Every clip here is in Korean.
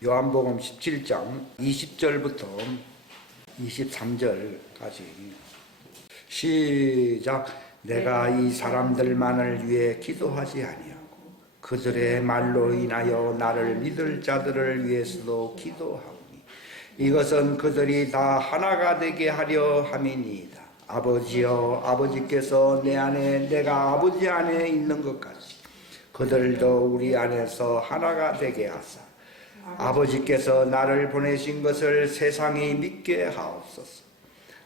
요한복음 17장 20절부터 23절까지 시작. 내가 이 사람들만을 위해 기도하지 아니하고 그들의 말로 인하여 나를 믿을 자들을 위해서도 기도하오니 이것은 그들이 다 하나가 되게 하려 함이니이다. 아버지여, 아버지께서 내 안에 내가 아버지 안에 있는 것 같이 그들도 우리 안에서 하나가 되게 하사 아버지께서 나를 보내신 것을 세상이 믿게 하옵소서.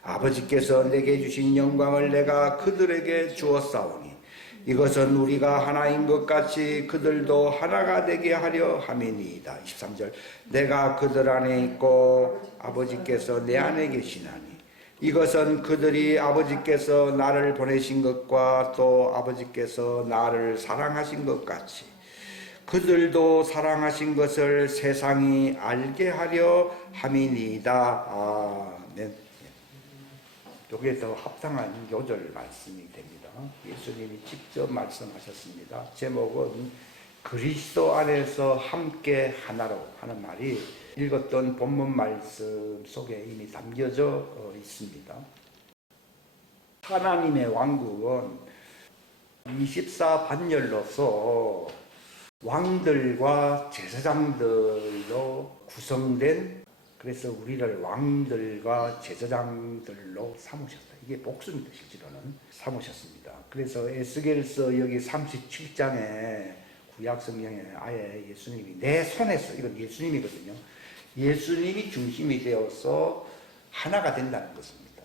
아버지께서 내게 주신 영광을 내가 그들에게 주었사오니 이것은 우리가 하나인 것 같이 그들도 하나가 되게 하려 함이니이다. 23절. 내가 그들 안에 있고 아버지께서 내 안에 계시나니 이것은 그들이 아버지께서 나를 보내신 것과 또 아버지께서 나를 사랑하신 것 같이 그들도 사랑하신 것을 세상이 알게 하려 함이니이다. 아멘. 여기에 더 합당한 요절 말씀이 됩니다. 예수님이 직접 말씀하셨습니다. 제목은 그리스도 안에서 함께 하나로 하는 말이 읽었던 본문 말씀 속에 이미 담겨져 있습니다. 하나님의 왕국은 24반열로서 왕들과 제사장들로 구성된, 그래서 우리를 왕들과 제사장들로 삼으셨다. 이게 복수입니다. 실제로는 삼으셨습니다. 그래서 에스겔서 여기 37장에 구약 성경에 아예 예수님이 내 손에서, 이건 예수님이거든요. 예수님이 중심이 되어서 하나가 된다는 것입니다.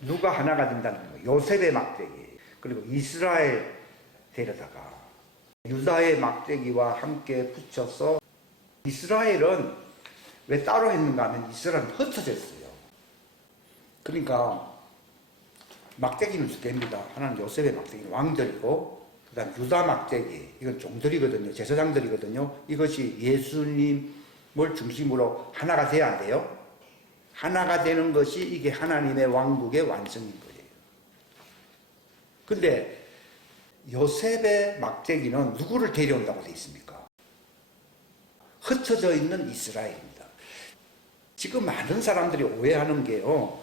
누가 하나가 된다는 거예요? 요셉의 막대기, 그리고 이스라엘 데려다가 유다의 막대기와 함께 붙여서, 이스라엘은 왜 따로 했는가 하면 이스라엘은 흩어졌어요. 그러니까 막대기는 두 개입니다. 하나는 요셉의 막대기는 왕들이고, 그 다음 유다 막대기, 이건 종들이거든요. 제사장들이거든요. 이것이 예수님을 중심으로 하나가 돼야 안 돼요? 하나가 되는 것이 이게 하나님의 왕국의 완성인 거예요. 근데 요셉의 막대기는 누구를 데려온다고 되어 있습니까? 흩어져 있는 이스라엘입니다. 지금 많은 사람들이 오해하는 게요,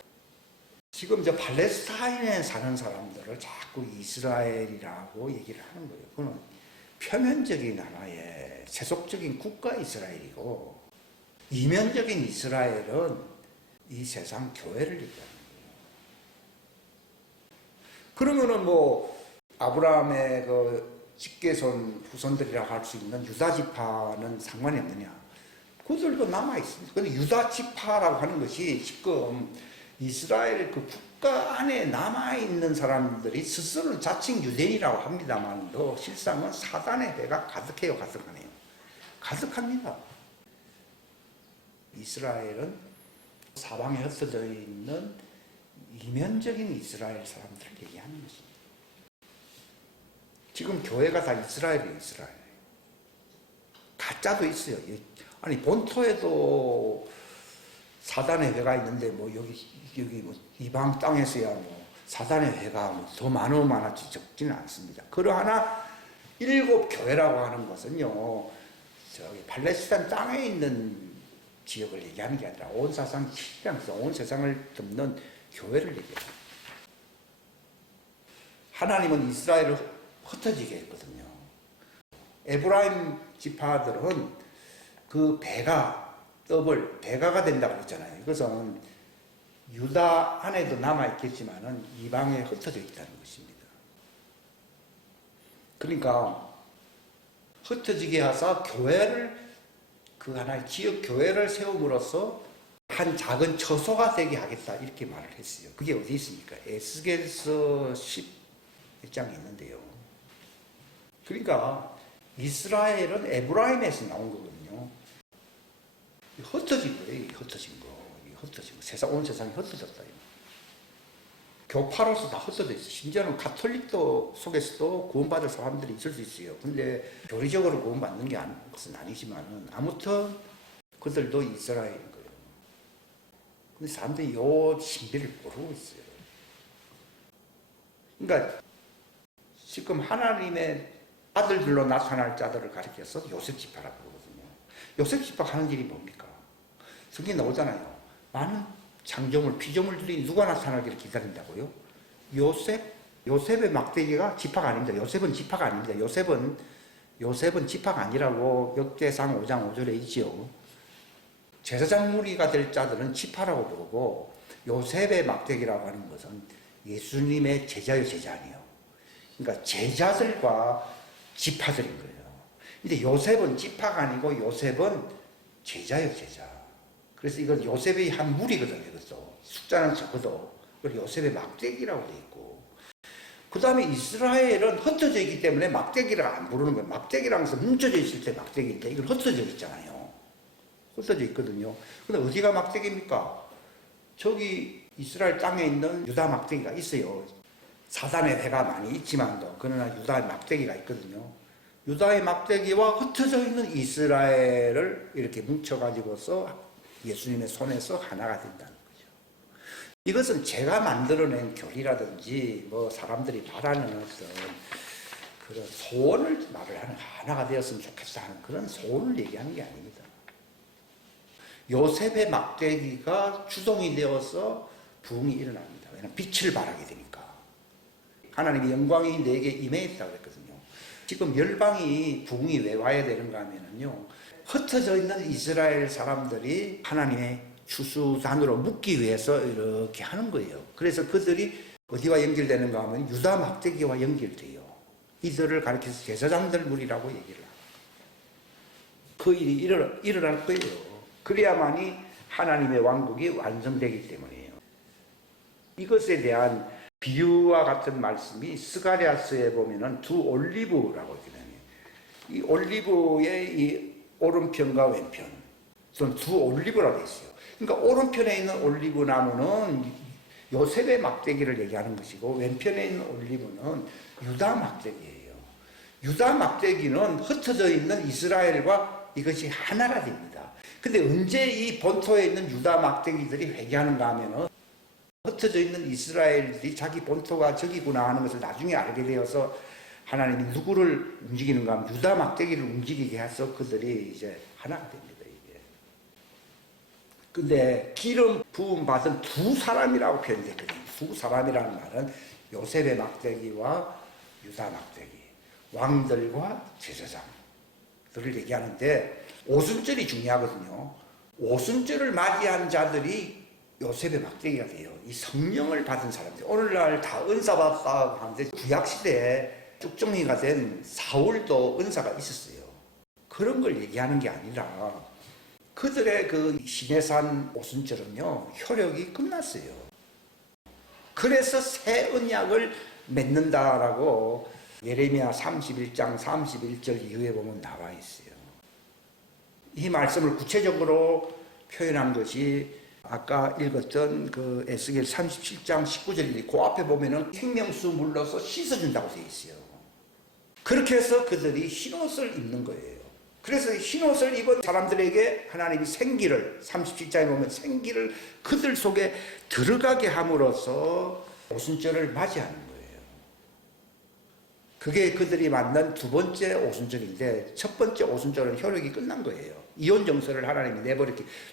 지금 저 팔레스타인에 사는 사람들을 자꾸 이스라엘이라고 얘기를 하는 거예요. 그건 표면적인 하나의 세속적인 국가 이스라엘이고, 이면적인 이스라엘은 이 세상 교회를 얘기하는 거예요. 그러면은 뭐 아브라함의 그 직계손 후손들이라고 할 수 있는 유다 지파는 상관이 없느냐? 그들도 남아 있습니다. 근데 유다 지파라고 하는 것이 지금 이스라엘 그 국가 안에 남아 있는 사람들이 스스로는 자칭 유대인이라고 합니다만도 실상은 사단의 배가 가득해요, 가득하네요. 가득합니다. 이스라엘은 사방에 흩어져 있는 이면적인 이스라엘 사람들을 얘기하는 것입니다. 지금 교회가 다 이스라엘이에요, 이스라엘. 가짜도 있어요. 아니, 본토에도 사단의 회가 있는데, 뭐, 여기 뭐, 이방 땅에서야 뭐, 사단의 회가 뭐 더 많을지 적지는 않습니다. 그러나, 7교회라고 하는 것은요, 저기, 팔레스타인 땅에 있는 지역을 얘기하는 게 아니라 온 세상, 온 세상을 덮는 교회를 얘기합니다. 하나님은 이스라엘을 흩어지게 했거든요. 에브라임 지파들은 그 배가 배가가 된다고 했잖아요. 이것은 유다 안에도 남아있겠지만은 이방에 흩어져 있다는 것입니다. 그러니까 흩어지게 하사 교회를, 그 하나의 지역 교회를 세움으로써 한 작은 처소가 되게 하겠다, 이렇게 말을 했어요. 그게 어디 있습니까? 에스겔서 11장에 있는데요. 그러니까 이스라엘은 에브라임에서 나온 거거든요. 흩어진 거예요. 흩어진 거. 온 세상이 흩어졌다. 교파로서 다 흩어져 있어요. 심지어는 가톨릭도 속에서도 구원받을 사람들이 있을 수 있어요. 근데 교리적으로 구원받는 것은 아니지만은 아무튼 그들도 이스라엘인 거예요. 근데 사람들이 요 신비를 모르고 있어요. 그러니까 지금 하나님의 아들들로 나타날 자들을 가리켜서 요셉 지파라고 그러거든요. 요셉 집합하는 일이 뭡니까? 성경에 나오잖아요. 많은 장조물, 피조물들이 누가 나타나기를 기다린다고요? 요셉의 막대기가 집합 아닙니다. 요셉은 집합 아닙니다. 요셉은 집합 아니라고 역대상 5장 5절에 있지요. 제사장 무리가 될 자들은 지파라고 부르고 요셉의 막대기라고 하는 것은 예수님의 제자요 제자 아니에요. 그러니까 제자들과 지파들인 거예요. 근데 요셉은 지파가 아니고 요셉은 제자요 제자. 그래서 이건 요셉의 한 무리거든요. 이것도 숫자는 적어도 요셉의 막대기라고 돼 있고, 그 다음에 이스라엘은 흩어져 있기 때문에 막대기를 안 부르는 거예요. 막대기라는 것은 뭉쳐져 있을 때 막대기인데 이건 흩어져 있잖아요. 흩어져 있거든요. 근데 어디가 막대기입니까? 저기 이스라엘 땅에 있는 유다 막대기가 있어요. 사단의 회가 많이 있지만도 그러나 유다의 막대기가 있거든요. 유다의 막대기와 흩어져 있는 이스라엘을 이렇게 뭉쳐가지고서 예수님의 손에서 하나가 된다는 거죠. 이것은 제가 만들어낸 교리라든지 뭐 사람들이 바라는 어떤 그런 소원을 말을 하는, 하나가 되었으면 좋겠다 하는 그런 소원을 얘기하는 게 아닙니다. 요셉의 막대기가 주동이 되어서 부흥이 일어납니다. 왜냐하면 빛을 발하게 되니까. 하나님의 영광이 내게 임해있다고 그랬거든요. 지금 열방이 부흥이 왜 와야 되는가 하면요, 흩어져 있는 이스라엘 사람들이 하나님의 추수단으로 묶기 위해서 이렇게 하는 거예요. 그래서 그들이 어디와 연결되는가 하면 유다 막대기와 연결돼요. 이들을 가리켜서 제사장들 무리라고 얘기를 합니다. 그 일이 일어날 거예요. 그래야만이 하나님의 왕국이 완성되기 때문이에요. 이것에 대한 비유와 같은 말씀이 스가랴서에 보면은 두 올리브라고 있거든요. 이 올리브의 이 오른편과 왼편, 두 올리브라고 되어 있어요. 그러니까 오른편에 있는 올리브 나무는 요셉의 막대기를 얘기하는 것이고, 왼편에 있는 올리브는 유다 막대기예요. 유다 막대기는 흩어져 있는 이스라엘과 이것이 하나가 됩니다. 근데 언제 이 본토에 있는 유다 막대기들이 회개하는가 하면은 흩어져 있는 이스라엘들이 자기 본토가 저기구나 하는 것을 나중에 알게 되어서 하나님이 누구를 움직이는가 하면 유다 막대기를 움직이게 해서 그들이 이제 하나가 됩니다. 이게. 근데 기름 부음 받은 두 사람이라고 표현됐거든요. 두 사람이라는 말은 요셉의 막대기와 유다 막대기, 왕들과 제사장들을 얘기하는데, 오순절이 중요하거든요. 오순절을 맞이한 자들이 요셉의 막대기가 돼요. 이 성령을 받은 사람들. 오늘날 다 은사 받았다고 하는데 구약시대에 쭉 정리가 된 사울도 은사가 있었어요. 그런 걸 얘기하는 게 아니라 그들의 그 시내산 오순절은요, 효력이 끝났어요. 그래서 새 언약을 맺는다라고 예레미야 31장 31절 이후에 보면 나와 있어요. 이 말씀을 구체적으로 표현한 것이 아까 읽었던 그 에스겔 37장 19절인데, 그 앞에 보면은 생명수 물러서 씻어준다고 되어 있어요. 그렇게 해서 그들이 흰옷을 입는 거예요. 그래서 흰옷을 입은 사람들에게 하나님이 생기를, 37장에 보면 생기를 그들 속에 들어가게 함으로써 오순절을 맞이하는 거예요. 그게 그들이 만난 두 번째 오순절인데, 첫 번째 오순절은 효력이 끝난 거예요. 이혼 정서를 하나님이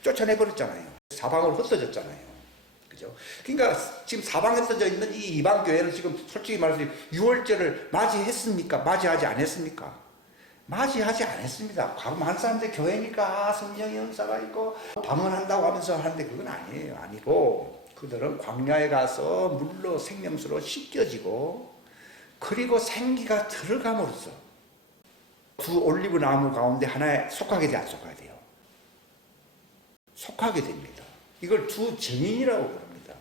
쫓아내버렸잖아요. 사방으로 흩어졌잖아요. 그죠? 그러니까 지금 사방에 흩어져 있는 이 이방 교회는 지금 솔직히 말해서 6월절을 맞이했습니까? 맞이하지 않았습니까? 맞이하지 않았습니다. 많은 사람들이 교회니까 성령의 은사가 있고 방언한다고 하면서 하는데 그건 아니에요. 아니고 그들은 광야에 가서 물로 생명수로 씻겨지고, 그리고 생기가 들어감으로써 두 올리브 나무 가운데 하나에 속하게 돼, 안 속하게 돼요? 속하게 됩니다. 이걸 두 증인이라고 부릅니다.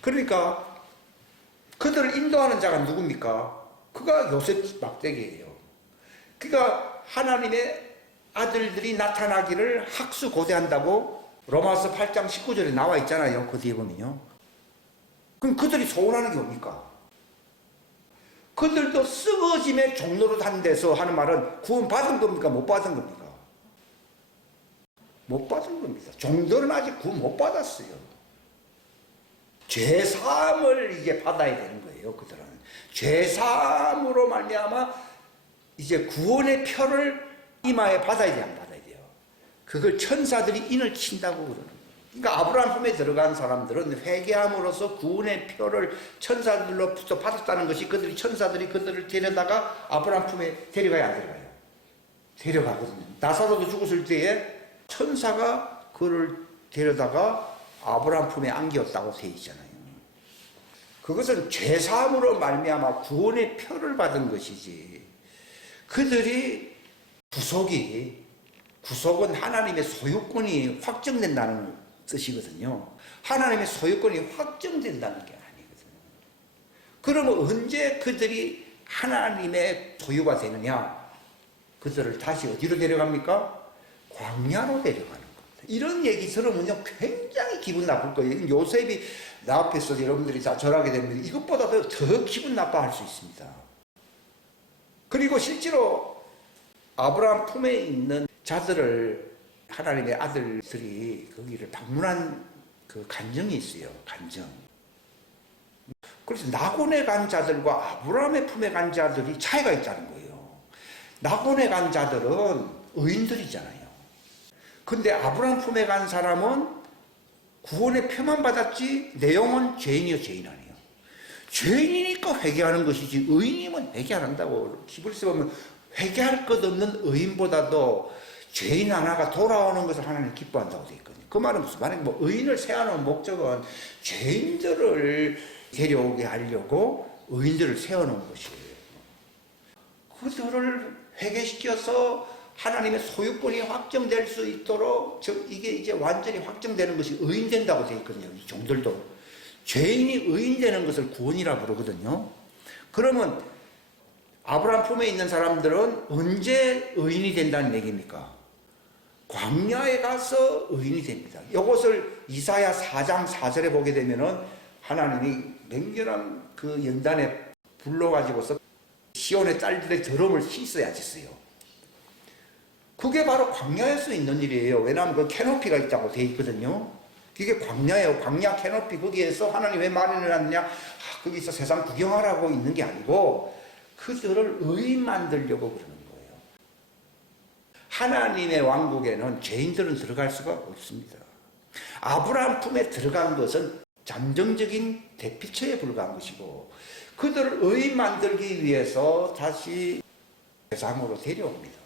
그러니까 그들을 인도하는 자가 누굽니까? 그가 요셉 막대기예요. 그러니까 하나님의 아들들이 나타나기를 학수고대한다고 로마서 8장 19절에 나와 있잖아요. 그 뒤에 보면요. 그럼 그들이 소원하는 게 뭡니까? 그들도 썩어짐의 종로로 한 데서 하는 말은 구원 받은 겁니까? 못 받은 겁니까? 못 받은 겁니다. 종들은 아직 구원 못 받았어요. 죄사함을 이제 받아야 되는 거예요. 그들은 죄사함으로 말미암아 이제 구원의 표를 이마에 받아야 돼, 안 받아야 돼요? 그걸 천사들이 인을 친다고 그러는 거예요. 그러니까 아브라함 품에 들어간 사람들은 회개함으로써 구원의 표를 천사들로부터 받았다는 것이 천사들이 그들을 데려다가 아브라함 품에 데려가야 안 데려가요? 데려가거든요. 나사로도 죽었을 때에 천사가 그를 데려다가 아브라함 품에 안겼다고 되어 있잖아요. 그것은 죄사함으로 말미암아 구원의 표를 받은 것이지. 그들이 구속은 하나님의 소유권이 확정된다는 뜻이거든요. 하나님의 소유권이 확정된다는 게 아니거든요. 그러면 언제 그들이 하나님의 소유가 되느냐? 그들을 다시 어디로 데려갑니까? 광야로 데려가는 겁니다. 이런 얘기 들으면요, 굉장히 기분 나쁠 거예요. 요셉이 나 앞에서 여러분들이 다 절하게 되면 이것보다도 더 기분 나빠할 수 있습니다. 그리고 실제로 아브라함 품에 있는 자들을 하나님의 아들들이 거기를 방문한 그 간증이 있어요. 간증. 그래서 낙원에 간 자들과 아브라함의 품에 간 자들이 차이가 있다는 거예요. 낙원에 간 자들은 의인들이잖아요. 근데 아브라함 품에 간 사람은 구원의 표만 받았지 내용은 죄인이요 죄인 아니에요. 죄인이니까 회개하는 것이지 의인이면 회개 안 한다고. 히브리서 보면 회개할 것 없는 의인보다도 죄인 하나가 돌아오는 것을 하나님 기뻐한다고 되어 있거든요. 그 말은 무슨 말이에요? 뭐 의인을 세워놓은 목적은 죄인들을 데려오게 하려고 의인들을 세워놓은 것이에요. 그들을 회개시켜서 하나님의 소유권이 확정될 수 있도록 이게 이제 완전히 확정되는 것이 의인된다고 되어 있거든요. 이 종들도. 죄인이 의인되는 것을 구원이라 부르거든요. 그러면 아브라함 품에 있는 사람들은 언제 의인이 된다는 얘기입니까? 광야에 가서 의인이 됩니다. 이것을 이사야 4장 4절에 보게 되면은 하나님이 맹렬한 그 연단에 불러가지고서 시온의 딸들의 더러움을 씻어야겠어요. 그게 바로 광야에서 있는 일이에요. 왜냐하면 그 캐노피가 있다고 되어 있거든요. 그게 광야예요. 광야 캐노피. 거기에서 하나님 왜 마련해놨느냐? 거기서 세상 구경하라고 있는 게 아니고 그들을 의인 만들려고 그러는 거예요. 하나님의 왕국에는 죄인들은 들어갈 수가 없습니다. 아브라함 품에 들어간 것은 잠정적인 대피처에 불과한 것이고 그들을 의인 만들기 위해서 다시 세상으로 데려옵니다.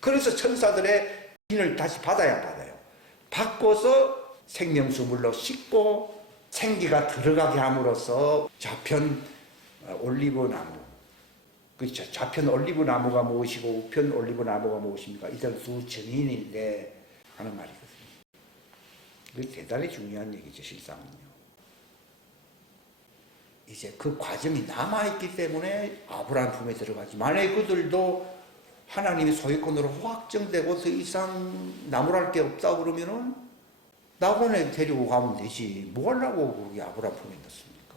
그래서 천사들의 인을 다시 받아야 받아요. 바꿔서 생명수물로 씻고 생기가 들어가게 함으로써 좌편 올리브나무, 그렇죠. 좌편 올리브나무가 무엇이고 우편 올리브나무가 무엇입니까? 이들 두 증인인데 하는 말이거든요. 그게 대단히 중요한 얘기죠, 실상은요. 이제 그 과정이 남아있기 때문에 아브라함 품에 들어가지. 만약에 그들도 하나님의 소유권으로 확정되고 더 이상 나무랄 게 없다 그러면은 낙원에 데리고 가면 되지. 뭐 하려고 거기 아브라함 품에 있었습니까?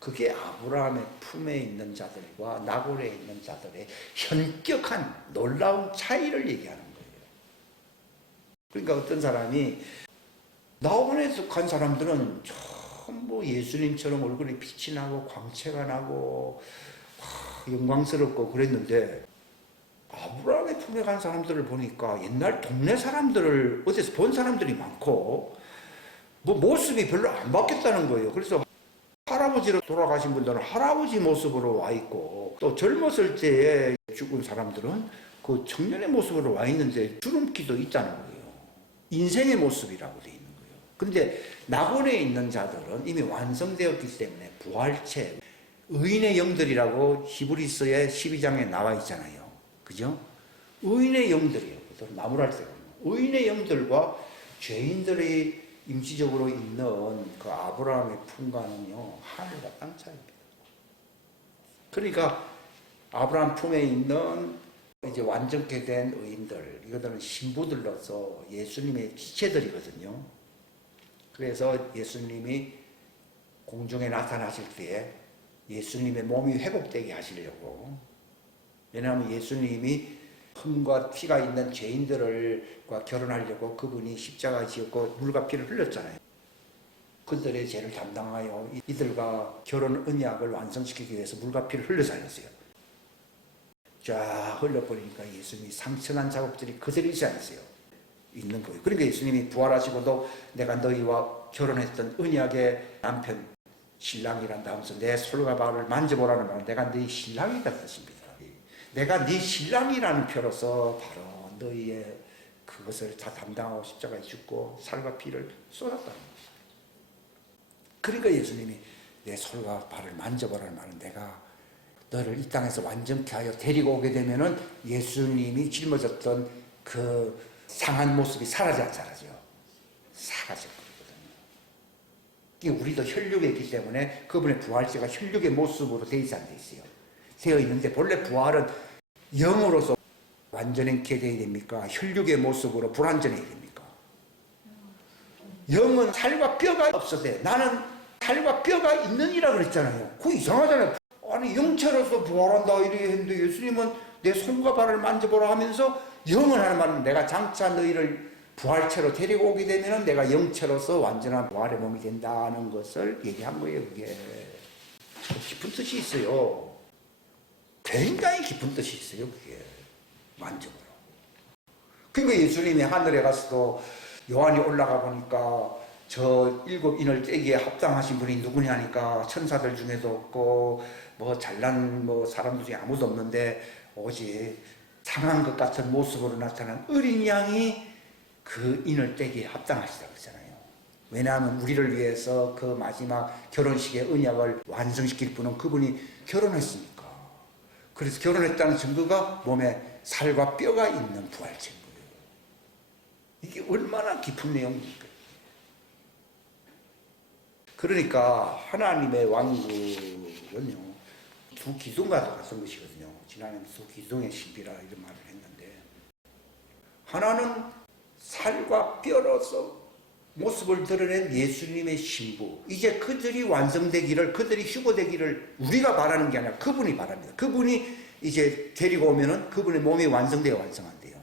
그게 아브라함의 품에 있는 자들과 낙원에 있는 자들의 현격한 놀라운 차이를 얘기하는 거예요. 그러니까 어떤 사람이 낙원에 간 사람들은 전부 예수님처럼 얼굴에 빛이 나고 광채가 나고 영광스럽고 그랬는데 아브라함의 품에 간 사람들을 보니까 옛날 동네 사람들을 어디서 본 사람들이 많고 뭐 모습이 별로 안 바뀌었다는 거예요. 그래서 할아버지로 돌아가신 분들은 할아버지 모습으로 와 있고 또 젊었을 때에 죽은 사람들은 그 청년의 모습으로 와 있는데 주름기도 있다는 거예요. 인생의 모습이라고 돼 있는 거예요. 근데 낙원에 있는 자들은 이미 완성되었기 때문에 부활체 의인의 영들이라고 히브리서의 12장에 나와 있잖아요. 그죠? 의인의 영들이에요. 나무랄 때 의인의 영들과 죄인들이 임시적으로 있는 그 아브라함의 품과는요, 하늘과 땅 차이입니다. 그러니까 아브라함 품에 있는 이제 완전케 된 의인들, 이것들은 신부들로서 예수님의 지체들이거든요. 그래서 예수님이 공중에 나타나실 때에 예수님의 몸이 회복되게 하시려고. 왜냐하면 예수님이 흠과 피가 있는 죄인들과 결혼하려고 그분이 십자가 지었고 물과 피를 흘렸잖아요. 그들의 죄를 담당하여 이들과 결혼 언약을 완성시키기 위해서 물과 피를 흘려 살렸어요. 쫙 흘려버리니까 예수님이 상처난 자국들이 그대로 있는 거예요. 그러니까 예수님이 부활하시고도 내가 너희와 결혼했던 언약의 남편 신랑이란다 하면서 내 솔과 발을 만져보라는 말은 내가 네 신랑이라는 뜻입니다. 내가 네 신랑이라는 표로서 바로 너희의 그것을 다 담당하고 십자가에 죽고 살과 피를 쏟았다는 거예요. 그러니까 예수님이 내 솔과 발을 만져보라는 말은 내가 너를 이 땅에서 완전케 하여 데리고 오게 되면은 예수님이 짊어졌던 그 상한 모습이 사라져 안 사라져요? 사라질 거거든요. 우리도 혈육에 있기 때문에 그분의 부활체가 혈육의 모습으로 돼 있지 않돼 있어요. 되어 있는데 본래 부활은 영으로서 완전하게 되어야 됩니까? 혈육의 모습으로 불완전해야 됩니까? 영은 살과 뼈가 없어도 돼. 나는 살과 뼈가 있느니라 그랬잖아요. 그거 이상하잖아요. 아니 영체로서 부활한다 이렇게 했는데 예수님은 내 손과 발을 만져보라 하면서 영은 하는 말은 내가 장차 너희를 부활체로 데리고 오게 되면 내가 영체로서 완전한 부활의 몸이 된다는 것을 얘기한 거예요. 그게 깊은 뜻이 있어요. 굉장히 깊은 뜻이 있어요. 그게 만져보라. 그러니까 예수님이 하늘에 가서도 요한이 올라가 보니까 저 7인을 떼기에 합당하신 분이 누구냐니까 천사들 중에도 없고 뭐 잘난 사람들 중에 아무도 없는데 오직 상한 것 같은 모습으로 나타난 어린 양이 그 인을 떼기에 합당하시다고 그러잖아요. 왜냐하면 우리를 위해서 그 마지막 결혼식의 언약을 완성시킬 분은 그분이 결혼했으니까. 그래서 결혼했다는 증거가 몸에 살과 뼈가 있는 부활체인 거예요. 이게 얼마나 깊은 내용입니까? 그러니까 하나님의 왕국은요 두 기둥과도 같은 것이거든요. 지난해는 두 기둥의 신비라 이런 말을 했는데 하나는 살과 뼈로서 모습을 드러낸 예수님의 신부. 이제 그들이 완성되기를, 그들이 휴거되기를 우리가 바라는 게 아니라 그분이 바랍니다. 그분이 이제 데리고 오면은 그분의 몸이 완성되어 완성한대요.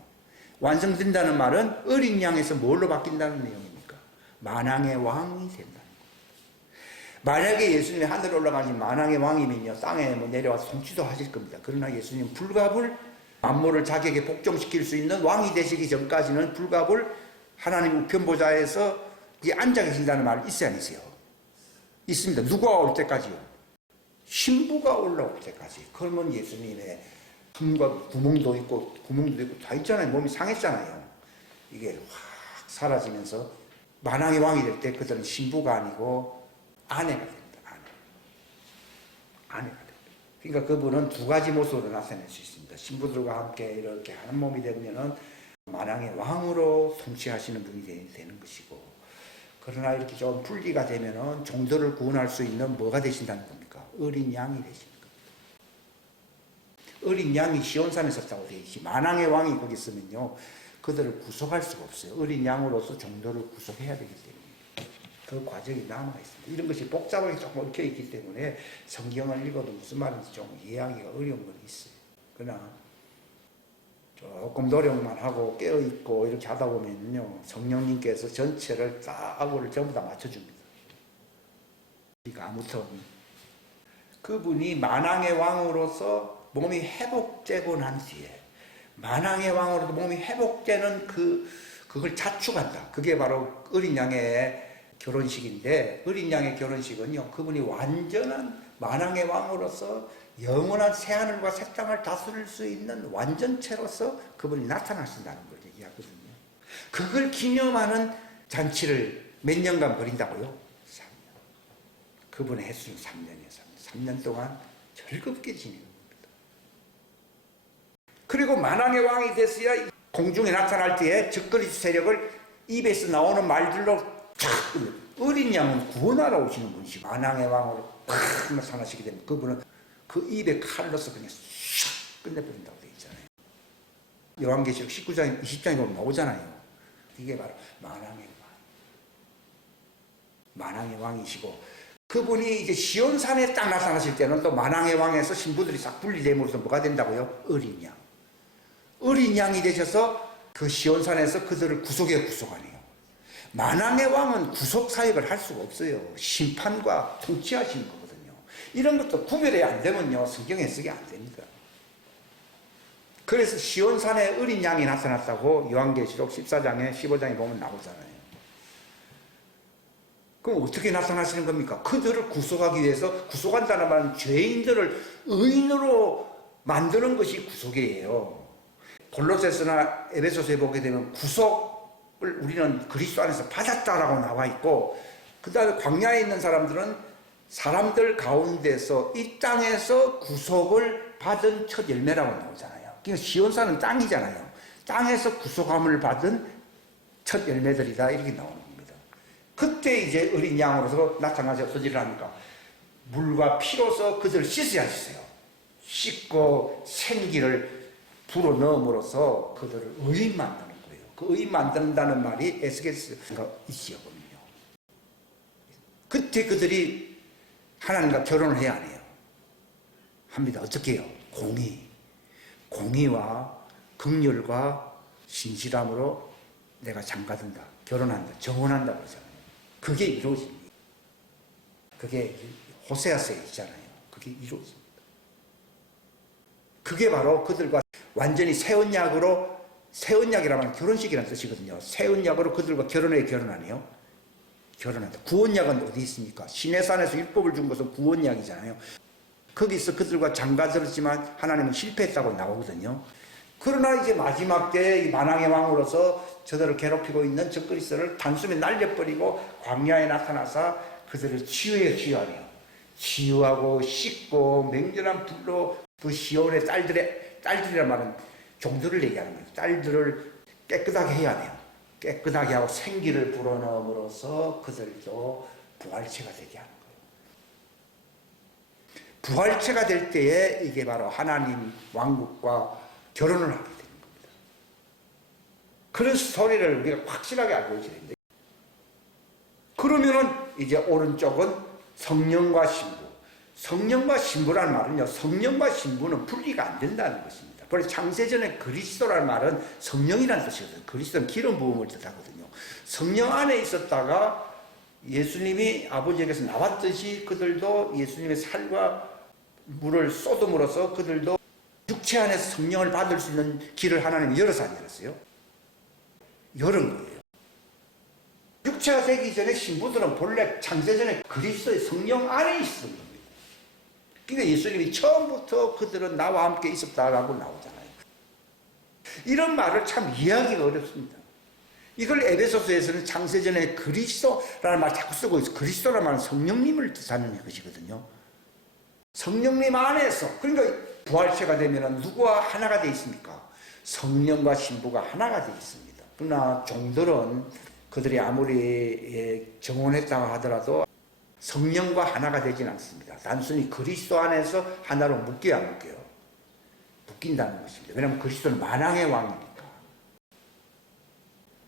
완성된다는 말은 어린 양에서 뭘로 바뀐다는 내용입니까? 만왕의 왕이 된다. 만약에 예수님이 하늘에 올라가신 만왕의 왕이면요 땅에 내려와서 통치도 하실 겁니다. 그러나 예수님 불갑을 만물을 자기에게 복종시킬 수 있는 왕이 되시기 전까지는 불갑을 하나님 우편보좌에서 앉아 계신다는 말이 있어야 안 있어요? 있습니다. 누가 올 때까지요? 신부가 올라올 때까지. 그러면 예수님의 흠과 구멍도 있고 다 있잖아요. 몸이 상했잖아요. 이게 확 사라지면서 만왕의 왕이 될 때 그들은 신부가 아니고 아내가 됩니다. 아내가 됩니다. 그러니까 그분은 두 가지 모습으로 나타낼 수 있습니다. 신부들과 함께 이렇게 하는 몸이 되면은 만왕의 왕으로 통치하시는 분이 되는 것이고, 그러나 이렇게 좀 분리가 되면은 종들을 구원할 수 있는 뭐가 되신다는 겁니까? 어린 양이 되시는 겁니다. 어린 양이 시온산에 섰다고 되어 있지, 만왕의 왕이 거기 있으면요 그들을 구속할 수가 없어요. 어린 양으로서 종들을 구속해야 되기 때문에 그 과정이 남아있습니다. 이런 것이 복잡하게 조금 얽혀있기 때문에 성경을 읽어도 무슨 말인지 좀 이해하기가 어려운 건 있어요. 그러나 조금 노력만 하고 깨어있고 이렇게 하다 보면요 성령님께서 전체를 딱 악을 전부 다 맞춰줍니다. 그러니까 아무튼 그분이 만왕의 왕으로서 몸이 회복되고 난 뒤에 만왕의 왕으로서 몸이 회복되는 그걸 자축한다. 그게 바로 어린 양의 결혼식인데, 어린 양의 결혼식은요 그분이 완전한 만왕의 왕으로서 영원한 새하늘과 새 땅을 다스릴 수 있는 완전체로서 그분이 나타나신다는 걸 얘기하거든요. 그걸 기념하는 잔치를 몇 년간 벌인다고요? 3년. 그분의 횟수는 3년이에요. 3년 동안 즐겁게 지내는 겁니다. 그리고 만왕의 왕이 됐어야 공중에 나타날 때에 적그리스 세력을 입에서 나오는 말들로 쫙 어린 양은 구원하러 오시는 분이시고, 만왕의 왕으로 팍 나타나시게 되면 그분은 그 입에 칼로서 그냥 샥 끝내버린다고 되어 있잖아요. 요한계시록 19장, 20장에 보면 나오잖아요. 이게 바로 만왕의 왕이시고, 그분이 이제 시온산에 딱 나타나실 때는 또 만왕의 왕에서 신부들이 싹 분리됨으로써 뭐가 된다고요? 어린 양. 어린 양이 되셔서 그 시온산에서 그들을 구속하네요. 만왕의 왕은 구속 사역을 할 수가 없어요. 심판과 통치하시는 거거든요. 이런 것도 구별이 안 되면요 성경에 쓰기 안 됩니다. 그래서 시온산에 어린 양이 나타났다고 요한계시록 14장에 15장에 보면 나오잖아요. 그럼 어떻게 나타나시는 겁니까? 그들을 구속하기 위해서, 구속한다는 말은 죄인들을 의인으로 만드는 것이 구속이에요. 골로새서나 에베소서에 보게 되면 구속을 우리는 그리스도 안에서 받았다라고 나와 있고, 그 다음에 광야에 있는 사람들은 사람들 가운데서 이 땅에서 구속을 받은 첫 열매라고 나오잖아요. 그러니까 시온산은 땅이잖아요. 땅에서 구속함을 받은 첫 열매들이다, 이렇게 나오는 겁니다. 그때 이제 어린 양으로서 나타나서 어디를 합니까? 물과 피로서 그들을 씻어야 했어요. 씻고 생기를 불어 넣음으로써 그들을 의인 만드는 거예요. 그 의인 만든다는 말이 에스겔스가 있어요. 그때 그들이 하나님과 결혼을 해야 해요. 합니다. 어떻게 해요? 공의와 긍휼과 신실함으로 내가 장가든다, 결혼한다, 정혼한다 그러잖아요. 그게 이루어집니다. 그게 호세아서에 있잖아요. 그게 이루어집니다. 그게 바로 그들과 완전히 새 언약으로, 새 언약이라면 결혼식이라는 뜻이거든요. 새 언약으로 그들과 결혼하네요. 결혼한다. 구원약은 어디 있습니까? 시내산에서 율법을 준 것은 구원약이잖아요. 거기서 그들과 장가들었지만 하나님은 실패했다고 나오거든요. 그러나 이제 마지막 때 이 만왕의 왕으로서 저들을 괴롭히고 있는 적그리스도를 단숨에 날려버리고 광야에 나타나서 그들을 치유하네요. 치유하고 씻고 맹렬한 불로 그 시온의 딸들이란 말은 종들을 얘기하는 거예요. 딸들을 깨끗하게 해야 해요. 깨끗하게 하고 생기를 불어넣음으로써 그들도 부활체가 되게 하는 거예요. 부활체가 될 때에 이게 바로 하나님 왕국과 결혼을 하게 되는 겁니다. 그런 스토리를 우리가 확실하게 알고 있어야 됩니다. 그러면은 이제 오른쪽은 성령과 신부. 성령과 신부라는 말은요, 성령과 신부는 분리가 안 된다는 것입니다. 그래서 창세전에 그리스도라는 말은 성령이라는 뜻이거든요. 그리스도는 기름 부음을 뜻하거든요. 성령 안에 있었다가 예수님이 아버지에게서 나왔듯이 그들도 예수님의 살과 물을 쏟음으로써 그들도 육체 안에서 성령을 받을 수 있는 길을 하나님이 열어서 안 열었어요? 열은 거예요. 육체가 되기 전에 신부들은 본래 창세전에 그리스도의 성령 안에 있었던 겁니다. 그러니까 예수님이 처음부터 그들은 나와 함께 있었다라고 나오잖아요. 이런 말을 참 이해하기가 어렵습니다. 이걸 에베소서에서는 창세전에 그리스도라는 말 자꾸 쓰고 있어요. 그리스도라는 말은 성령님을 뜻하는 것이거든요. 성령님 안에서, 그러니까 부활체가 되면 누구와 하나가 되어 있습니까? 성령과 신부가 하나가 되어 있습니다. 그러나 종들은 그들이 아무리 정혼했다고 하더라도 성령과 하나가 되진 않습니다. 단순히 그리스도 안에서 하나로 묶여야 묶여요. 묶인다는 것입니다. 왜냐하면 그리스도는 만왕의 왕이니까.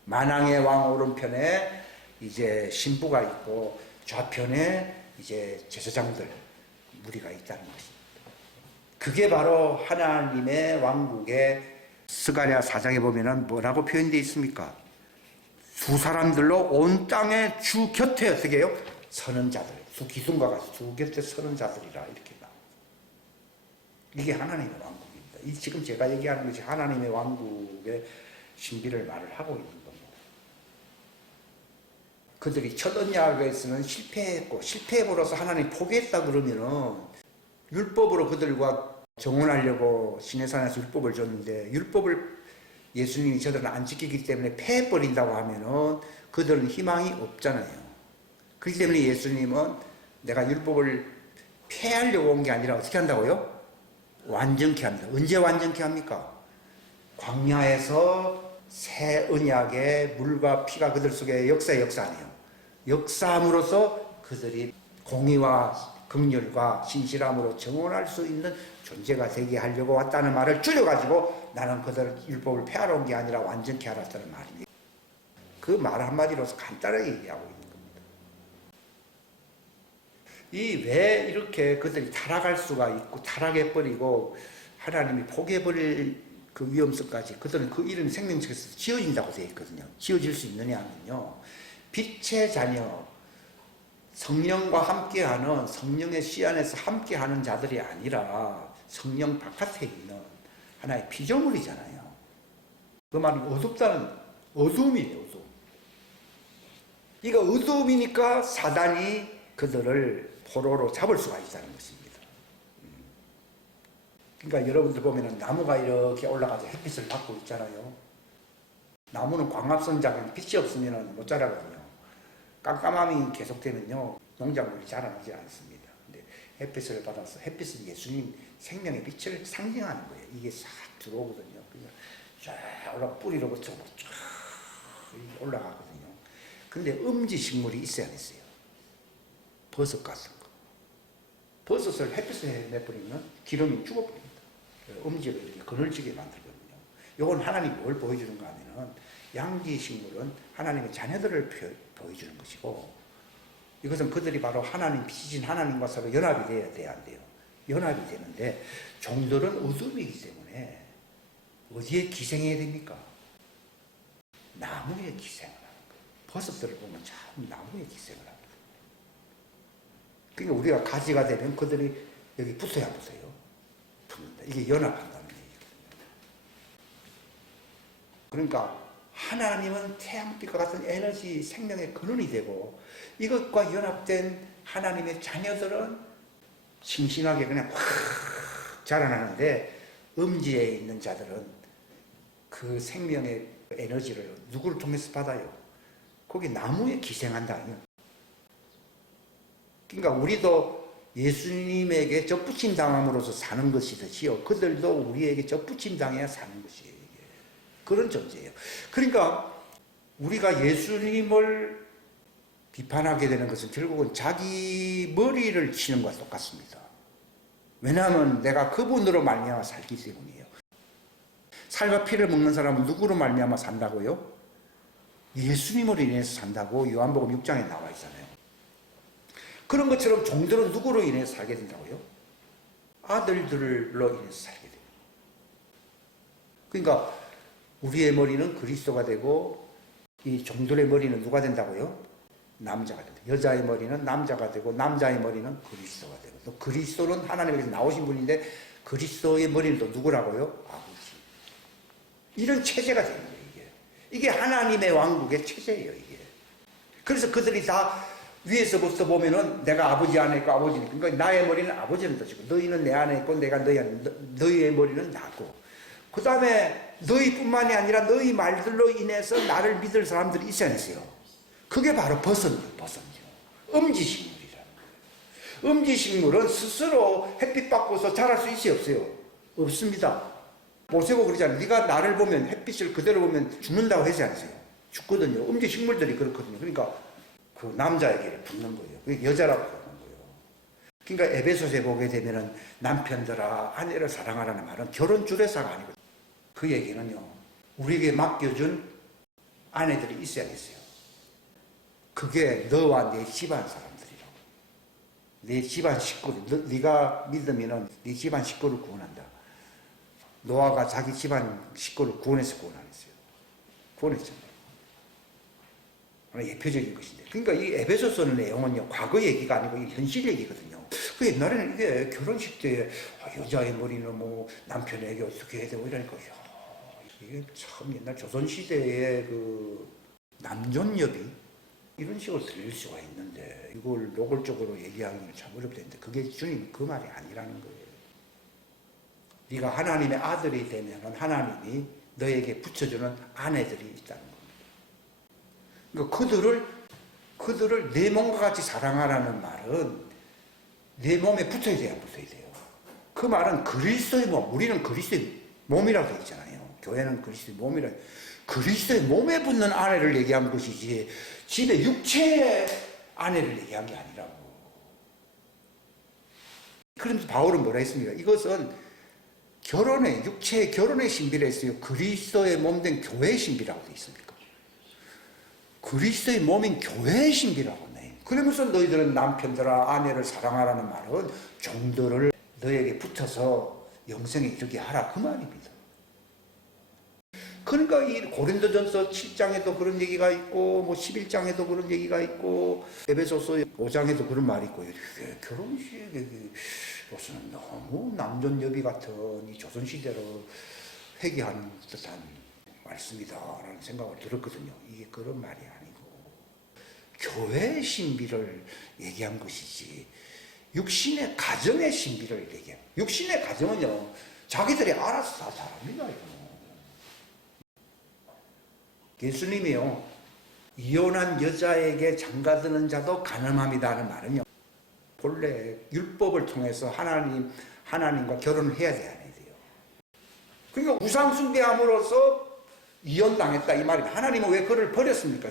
만왕의 왕 오른편에 이제 신부가 있고 좌편에 이제 제사장들 무리가 있다는 것입니다. 그게 바로 하나님의 왕국의 스가랴 4장에 보면은 뭐라고 표현되어 있습니까? 두 사람들로 온 땅의 주 곁에 어떻게 해요? 서는 자들, 두 기둥과 같이 주 곁에 서는 자들이라 이렇게 나옵니다. 이게 하나님의 왕국입니다. 이 지금 제가 얘기하는 것이 하나님의 왕국의 신비를 말을 하고 있는 겁니다. 그들이 첫 언약에서는 실패했고 실패함으로써 하나님이 포기했다 그러면은 율법으로 그들과 정혼하려고 시내산에서 율법을 줬는데 율법을 예수님이 저들은 안 지키기 때문에 패해버린다고 하면은 그들은 희망이 없잖아요. 그렇기 때문에 예수님은 내가 율법을 폐하려고 온 게 아니라 어떻게 한다고요? 완전케 합니다. 언제 완전케 합니까? 광야에서 새 언약의 물과 피가 그들 속에 역사하네요. 역사함으로써 그들이 공의와 긍휼과 신실함으로 정원할 수 있는 존재가 되게 하려고 왔다는 말을 줄여가지고 나는 그들 율법을 폐하러 온 게 아니라 완전케 하러 왔다는 말입니다. 그 말 한마디로서 간단하게 얘기하고 있는 겁니다. 왜 이렇게 그들이 타락할 수가 있고 타락해버리고 하나님이 포기해버릴 그 위험성까지 그들은 그 이름이 생명책에서 지어진다고 되어 있거든요. 지어질 수 있느냐면요. 빛의 자녀, 성령과 함께하는 성령의 씨 안에서 함께하는 자들이 아니라 성령 바깥에 있는 하나의 피조물이잖아요. 그 말은 어둡다는 어두움이에요. 어두움. 이거 어두움이니까 사단이 그들을 포로로 잡을 수가 있다는 것입니다. 그러니까 여러분들 보면은 나무가 이렇게 올라가서 햇빛을 받고 있잖아요. 나무는 광합성장은 빛이 없으면 못 자라거든요. 깜깜함이 계속되면요 농작물이 자라나지 않습니다. 근데 햇빛을 받아서 햇빛은 예수님 생명의 빛을 상징하는 거예요. 이게 싹 들어오거든요. 그냥 쫙 올라가 뿌리로부터 쫙 올라가거든요. 근데 음지식물이 있어야 됐어요. 버섯 같은 거. 버섯을 햇빛에 내버리면 기름이 죽어버립니다. 음지를 이렇게 그늘지게 만들거든요. 이건 하나님이 뭘 보여주는가 하면은 양지식물은 하나님의 자녀들을 보여주는 것이고, 이것은 그들이 바로 하나님 빛이신 하나님과 서로 연합이 돼야 안 돼요. 연합이 되는데 종들은 어둠이기 때문에 어디에 기생해야 됩니까? 나무에 기생을 하는 거예요. 버섯들을 보면 참 나무에 기생을 합니다. 그러니까 우리가 가지가 되면 그들이 여기 붙어야 붙어요. 붙는다. 이게 연합한다는 얘기거든요. 그러니까 하나님은 태양빛과 같은 에너지, 생명의 근원이 되고, 이것과 연합된 하나님의 자녀들은 싱싱하게 그냥 확 자라나는데, 음지에 있는 자들은 그 생명의 에너지를 누구를 통해서 받아요? 거기 나무에 기생한다. 그러니까 우리도 예수님에게 접붙임 당함으로써 사는 것이듯이요, 그들도 우리에게 접붙임 당해야 사는 것이에요. 그런 존재예요. 그러니까 우리가 예수님을 비판하게 되는 것은 결국은 자기 머리를 치는 것과 똑같습니다. 왜냐하면 내가 그분으로 말미암아 살기 때문이에요. 살과 피를 먹는 사람은 누구로 말미암아 산다고요? 예수님으로 인해서 산다고 요한복음 6장에 나와 있잖아요. 그런 것처럼 종들은 누구로 인해서 살게 된다고요? 아들들로 인해서 살게 돼요. 그러니까 우리의 머리는 그리스도가 되고, 이 종들의 머리는 누가 된다고요? 남자가 된다. 여자의 머리는 남자가 되고, 남자의 머리는 그리스도가 되고, 또 그리스도는 하나님에게서 나오신 분인데 그리스도의 머리는 또 누구라고요? 아버지. 이런 체제가 되는 거예요. 이게 하나님의 왕국의 체제예요. 이게. 그래서 그들이 다 위에서부터 보면은 내가 아버지 안에 있고 아버지니까, 그러니까 나의 머리는 아버지는 뜻이고, 너희는 내 안에 있고 내가 너희 안에, 너희의 머리는 나고, 그 다음에 너희뿐만이 아니라 너희 말들로 인해서 나를 믿을 사람들이 있어야 했어요. 그게 바로 버섯이요. 음지식물이라는 거예요. 음지식물은 스스로 햇빛 받고서 자랄 수 있어요, 없어요? 없습니다. 모세고 그러잖아요. 네가 나를 보면, 햇빛을 그대로 보면 죽는다고 하지 않으세요? 죽거든요. 음지식물들이 그렇거든요. 그러니까 그 남자에게 붙는 거예요. 그게 여자라고 하는 거예요. 그러니까 에베소서에 보게 되면은 남편들아 아내를 사랑하라는 말은 결혼 주례사가 아니거든요. 그 얘기는요, 우리에게 맡겨준 아내들이 있어야겠어요. 그게 너와 내 집안 사람들이라고. 내 집안 식구를, 네가 믿으면은 네 집안 식구를 구원한다. 노아가 자기 집안 식구를 구원해서 구원 안 했어요. 구원했잖아요. 예표적인 것인데. 그러니까 이 에베소서는 내용은요, 과거 얘기가 아니고 현실 얘기거든요. 그 옛날에는 이게 결혼식 때 여자의 머리는 뭐 남편에게 어떻게 해야 되고 이러니까, 이게 참 옛날 조선시대의 그 남존여비 이런 식으로 들릴 수가 있는데, 이걸 노골적으로 얘기하기는 참 어렵던데, 그게 주님 그 말이 아니라는 거예요. 네가 하나님의 아들이 되면 하나님이 너에게 붙여주는 아내들이 있다는 겁니다. 그러니까 그들을 내 몸과 같이 사랑하라는 말은 내 몸에 붙어야 돼요, 붙어야 돼요. 그 말은 그리스도의 몸, 우리는 그리스도의 몸이라고 되어 있잖아요. 교회는 그리스도의 몸이라고. 그리스도의 몸에 붙는 아내를 얘기한 것이지 집의 육체의 아내를 얘기한 게 아니라고. 그러면서 바울은 뭐라 했습니까? 이것은 결혼의, 육체의 결혼의 신비라 했어요. 그리스도의 몸된 교회의 신비라고 되어 있습니까? 그리스도의 몸인 교회의 신비라고 해. 그러면서 너희들은 남편들아 아내를 사랑하라는 말은 종들을 너에게 붙어서 영생에 이르게 하라, 그 말입니다. 그러니까 이 고린도전서 7장에도 그런 얘기가 있고 뭐 11장에도 그런 얘기가 있고 에베소서 5장에도 그런 말이 있고 결혼식에 요새는 너무 남존여비 같은 이 조선시대로 회귀하는 듯한 말씀이다라는 생각을 들었거든요. 이게 그런 말이 아니고 교회의 신비를 얘기한 것이지 육신의 가정의 신비를 얘기해요. 육신의 가정은요 자기들이 알아서 다 잘합니다. 예수님이요 이혼한 여자에게 장가드는 자도 가늠합니다 하는 말은요 본래 율법을 통해서 하나님과 결혼을 해야 돼요. 그러니까 우상숭배함으로써 이혼당했다 이 말입니다. 하나님은 왜 그를 버렸습니까?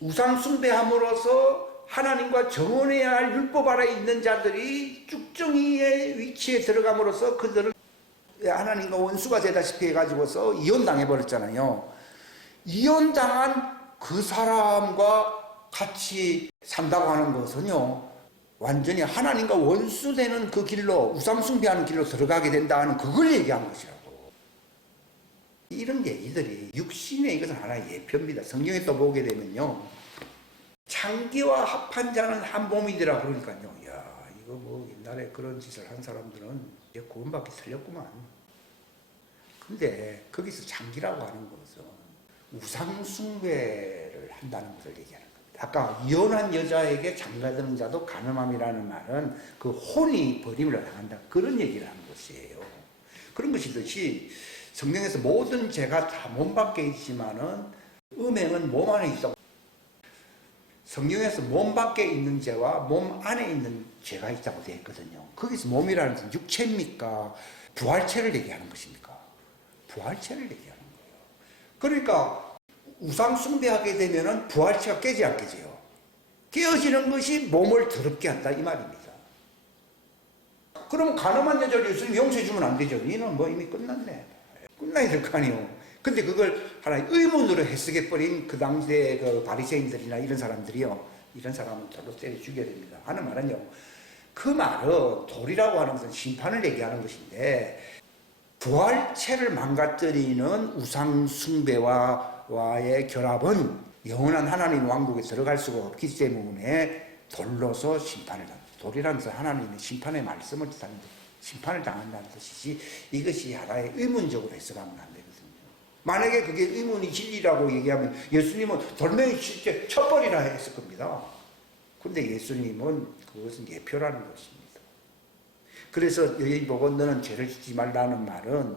우상숭배함으로써 하나님과 정혼해야 할 율법 아래 있는 자들이 쭉정이의 위치에 들어감으로써 그들을 하나님과 원수가 되다시피 해가지고서 이혼당해버렸잖아요. 이혼당한 그 사람과 같이 산다고 하는 것은요 완전히 하나님과 원수되는 그 길로 우상숭배하는 길로 들어가게 된다 하는 그걸 얘기한 것이라고. 이런 얘기들이 육신의 이것은 하나의 예표입니다. 성경에 또 보게 되면요 창기와 합한 자는 한 몸이더라 그러니까요 야 이거 뭐 옛날에 그런 짓을 한 사람들은 이제 구원받기 틀렸구만. 근데 거기서 창기라고 하는 것은 우상숭배를 한다는 것을 얘기하는 겁니다. 아까 이혼한 여자에게 장가드는 자도 가늠함이라는 말은 그 혼이 버림을 당한다 그런 얘기를 하는 것이에요. 그런 것이듯이 성경에서 모든 죄가 다 몸 밖에 있지만은 음행은 몸 안에 있어. 성경에서 몸 밖에 있는 죄와 몸 안에 있는 죄가 있다고 되어 있거든요. 거기서 몸이라는 것은 육체입니까? 부활체를 얘기하는 것입니까? 부활체를 얘기하는 거예요. 그러니까 우상 숭배하게 되면은 부활체가 깨지 안 깨져요. 깨어지는 것이 몸을 더럽게 한다 이 말입니다. 그러면 가늠한 여자를 예수님 용서해 주면 안 되죠. 이는 뭐 이미 끝났네. 끝나야 될 거 아니에요. 근데 그걸 하나의 의문으로 해석해버린 그 당시의 그 바리새인들이나 이런 사람들이요. 이런 사람은 절로 때려 죽여야 됩니다. 하는 말은요. 그 말은 돌이라고 하는 것은 심판을 얘기하는 것인데 부활체를 망가뜨리는 우상숭배와의 결합은 영원한 하나님 왕국에 들어갈 수가 없기 때문에 돌로서 심판을 당한다. 돌이라는 것은 하나님의 심판의 말씀을 뜻하는 심판을 당한다는 뜻이지 이것이 하나의 의문적으로 해석하면 안 되거든요. 만약에 그게 의문이 진리라고 얘기하면 예수님은 돌멩이 실제 쳐버리라 했을 겁니다. 근데 예수님은 그것은 예표라는 것입니다. 그래서 여인 보고 너는 죄를 짓지 말라는 말은